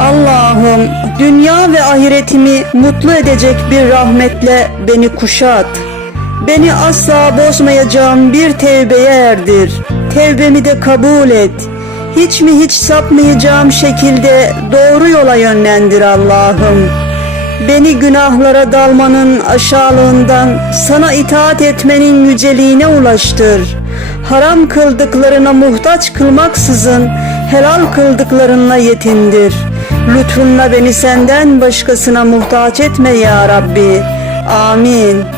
Allah'ım dünya ve ahiretimi mutlu edecek bir rahmetle beni kuşat. Beni asla bozmayacağım bir tevbeye erdir. Tevbemi de kabul et. Hiç mi hiç sapmayacağım şekilde doğru yola yönlendir Allah'ım. Beni günahlara dalmanın aşağılığından sana itaat etmenin yüceliğine ulaştır. Haram kıldıklarına muhtaç kılmaksızın helal kıldıklarınla yetindir. Lütfunla beni senden başkasına muhtaç etme ya Rabbi. Amin.